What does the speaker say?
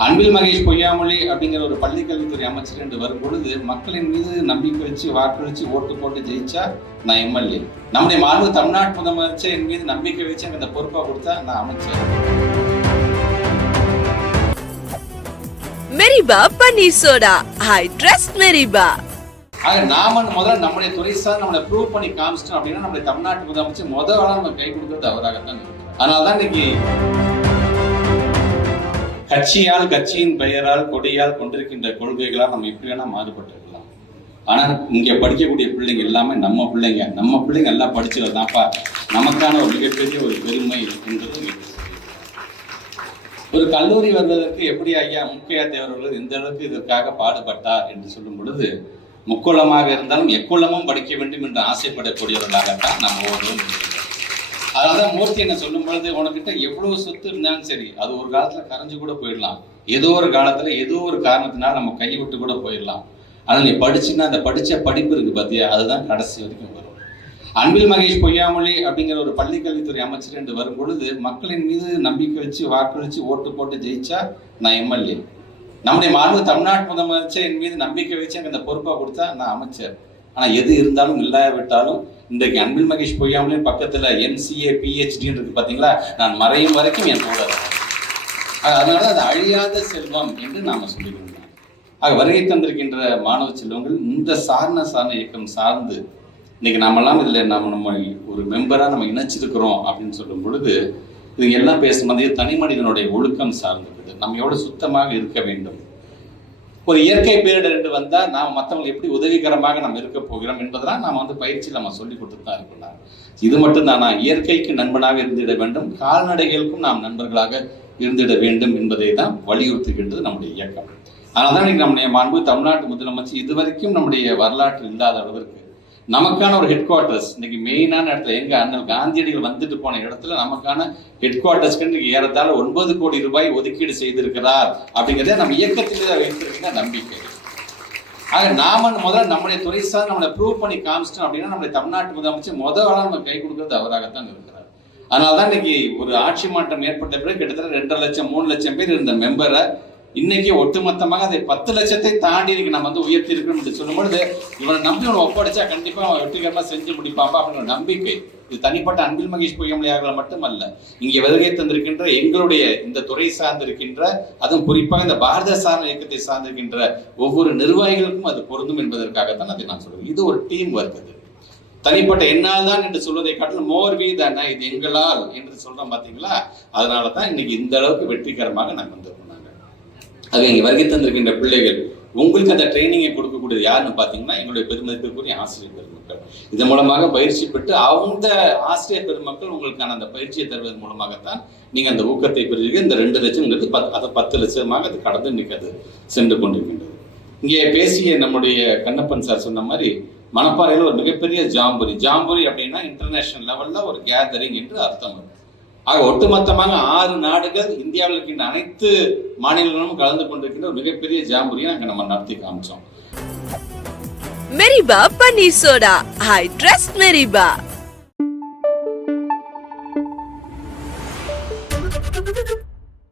அன்பில் மகேஷ் பொய்யாமொழி அப்படிங்கிற ஒரு பள்ளிக்கல்வித்துறை அமைச்சர் என்று வரும் பொழுது மக்களின் மீது நம்பிக்கை வச்சு வாக்களிச்சு ஓட்டு போட்டு ஜெயிச்சா நான் எம்எல்ஏ. நம்முடைய மாண்பு தமிழ்நாட்டு முதலமைச்சர் என் மீது நம்பிக்கை வச்சு எனக்கு அந்த பொறுப்பா கொடுத்தா நான் அமைச்சர். மெரிபா பன்னீர் சோடா. ஐ ட்ரஸ்ட் மெரிபா. ஆக நாம முதல்ல நம்முடைய துறை சார் நம்மளை ப்ரூவ் பண்ணி காமிச்சிட்டோம் அப்படின்னா நம்முடைய தமிழ்நாட்டு முதலமைச்சர் முதல் ஆளா நம்ம கை கொடுக்கறது அவராகத்தான் இருக்கிறார் அதனாலதான் இன்னைக்கு கட்சியால் கட்சியின் பெயரால் கொடியால் கொண்டிருக்கின்ற கொள்கைகளால் நம்ம எப்படி வேணா மாறுபட்டிருக்கலாம். ஆனா இங்க படிக்கக்கூடிய பிள்ளைங்க எல்லாமே நம்ம பிள்ளைங்க. நம்ம பிள்ளைங்க எல்லாம் படிச்சதுதான்ப்பா. நமக்கான ஒரு மிகப்பெரிய ஒரு பெருமை என்பது ஒரு கல்லூரி வந்ததற்கு எப்படி ஐயா முக்கிய தேவர்கள் இந்த அளவுக்கு இதற்காக பாடுபட்டார் என்று சொல்லும் பொழுது முக்குளமாக இருந்தாலும் எக்குளமும் படிக்க வேண்டும் என்று ஆசைப்படக்கூடியவர்களாகத்தான் நம்ம ஒவ்வொருவரும் இருக்கிறோம். அதான் மூர்த்தி என்ன சொல்லும் பொழுது உனக்கிட்ட எவ்வளவு சொத்து இருந்தாலும் சரி அது ஒரு காலத்துல கரைஞ்சு கூட போயிடலாம். ஏதோ ஒரு காலத்துல ஏதோ ஒரு காரணத்தினால நம்ம கையை விட்டு கூட போயிடலாம். ஆனால் நீ படிச்சுன்னா அந்த படிச்ச படிப்பு இருக்கு பாத்தியா? அதுதான் கடைசி வரைக்கும் வரும். அன்பில் மகேஷ் பொய்யாமொழி அப்படிங்கிற ஒரு பள்ளிக்கல்வித்துறை அமைச்சர் என்று வரும் பொழுது மக்களின் மீது நம்பிக்கை வச்சு வாக்களிச்சு ஓட்டு போட்டு ஜெயிச்சா நான் எம்எல்ஏ. நம்முடைய மாண்பு தமிழ்நாட்டு முதலமைச்சர் என் மீது நம்பிக்கை வச்சு எனக்கு அந்த பொறுப்பா கொடுத்தா நான் அமைச்சர். ஆனா எது இருந்தாலும் இல்லாவிட்டாலும் இன்றைக்கு அன்பில் மகேஷ் பொய்யாமலே பக்கத்துல எம்சிஏ பிஹெச்டின்னு இருக்கு பாத்தீங்களா? நான் மறையும் வரைக்கும் என் கூட அதனால அது அழியாத செல்வம் என்று நாம சொல்லிக்கணும் ஆக வருகை தந்திருக்கின்ற மாணவ செல்வங்கள் இந்த சாரண சாரண இயக்கம் சார்ந்து இன்னைக்கு நாமெல்லாம் இதுல நம்ம நம்ம ஒரு மெம்பரா நம்ம இணைச்சிருக்கிறோம் அப்படின்னு சொல்லும் பொழுது இது எல்லாம் பேசும்போது தனி மனிதனுடைய ஒழுக்கம் சார்ந்திருக்குது. நம்ம எவ்வளோ சுத்தமாக இருக்க வேண்டும்? ஒரு இயற்கை பேரிடர் என்று வந்தால் நாம் மற்றவங்களை எப்படி உதவிகரமாக நம்ம இருக்க போகிறோம் என்பதெல்லாம் நாம் வந்து பயிற்சி நம்ம சொல்லி கொடுத்துட்டு தான் இருக்கணும் இது மட்டும்தானா இயற்கைக்கு நண்பனாக இருந்திட வேண்டும் கால்நடைகளுக்கும் நாம் நண்பர்களாக இருந்திட வேண்டும் என்பதை தான் வலியுறுத்துகின்றது நம்முடைய இயக்கம். அதனால தான் இன்னைக்கு நம்முடைய மாண்பு தமிழ்நாட்டு முதலமைச்சர் இதுவரைக்கும் நம்முடைய வரலாற்று இல்லாத அளவிற்கு நமக்கான ஒரு ஹெட் குவார்ட்டர்ஸ் இன்னைக்கு மெயினான இடத்துல எங்க அண்ணல் காந்தியடிகள் வந்துட்டு போன இடத்துல நமக்கான ஹெட் குவார்ட்டர்ஸ்க்கு இன்னைக்கு ஏறத்தாழ ஒன்பது கோடி ரூபாய் ஒதுக்கீடு செய்திருக்கிறார் அப்படிங்கிறத நம்ம இயக்கத்திலே வைத்திருக்கிற நம்பிக்கை. ஆக நாம முதல்ல நம்முடைய துறை சார் நம்மளை ப்ரூவ் பண்ணி காமிச்சிட்டோம் அப்படின்னா நம்முடைய தமிழ்நாட்டு முதலமைச்சர் முதல்ல ஆளா நம்ம கை கொடுக்கறது அவராகத்தான் இருக்கிறார். அதனாலதான் இன்னைக்கு ஒரு ஆட்சி மாற்றம் ஏற்பட்ட பிறகு கிட்டத்தட்ட ரெண்டரை லட்சம் மூணு லட்சம் பேர் இருந்த மெம்பரை இன்னைக்கு ஒட்டுமொத்தமாக அதை பத்து லட்சத்தை தாண்டி இன்னைக்கு நம்ம வந்து உயர்த்தி இருக்கணும் என்று சொல்லும் பொழுது இவனை நம்பி இவனை ஒப்படைச்சா கண்டிப்பா அவன் வெற்றிகரமா செஞ்சு முடிப்பாப்பா அப்படிங்கிற நம்பிக்கை. இது தனிப்பட்ட அன்பில் மகேஷ் பொய்யமலையாக மட்டுமல்ல இங்கே வருகை தந்திருக்கின்ற எங்களுடைய இந்த துறை சார்ந்திருக்கின்ற அதுவும் குறிப்பாக இந்த பாரத சாரண இயக்கத்தை சார்ந்திருக்கின்ற ஒவ்வொரு நிர்வாகிகளுக்கும் அது பொருந்தும் என்பதற்காகத்தான் அதை நான் சொல்றேன். இது ஒரு டீம் ஒர்க் இது. தனிப்பட்ட என்னால் தான் என்று சொல்வதை காட்டிலும் மோர் வி தானே இது எங்களால் என்று சொல்றோம் பாத்தீங்களா? அதனால தான் இன்னைக்கு இந்த அளவுக்கு வெற்றிகரமாக நாங்கள் வந்திருக்கோம். அது இங்கே வருகை தந்திருக்கின்ற பிள்ளைகள் உங்களுக்கு அந்த ட்ரைனிங்கை கொடுக்கக்கூடியது யாருன்னு பார்த்தீங்கன்னா எங்களுடைய பெருமதிப்புக்குரிய ஆசிரியர் பெருமக்கள். இதன் மூலமாக பயிற்சி பெற்று அந்த ஆசிரியர் பெருமக்கள் உங்களுக்கான அந்த பயிற்சியை தருவதன் மூலமாகத்தான் நீங்கள் அந்த ஊக்கத்தை பெறுவீங்க இந்த ரெண்டு லட்சம்ங்கிறது பத் அதை பத்து லட்சமாக அது கடந்து இன்னைக்கு அது சென்று கொண்டிருக்கின்றது. இங்கே பேசிய நம்முடைய கண்ணப்பன் சார் சொன்ன மாதிரி மணப்பாறையில் ஒரு மிகப்பெரிய ஜாம்புரி. ஜாம்புரி அப்படின்னா இன்டர்நேஷனல் லெவலில் ஒரு கேதரிங் என்று அர்த்தம். அது ஆக ஒட்டுமொத்தமாக ஆறு நாடுகள் இந்தியாவில் இருக்கின்ற அனைத்து மாநிலங்களும் கலந்து கொண்டிருக்கின்ற ஒரு மிகப்பெரிய ஜாம்புரியை நாங்கள் நம்ம நடத்தி காமிச்சோம். மெரிபா பன்னீர் சோடா. I trust மெரிபா.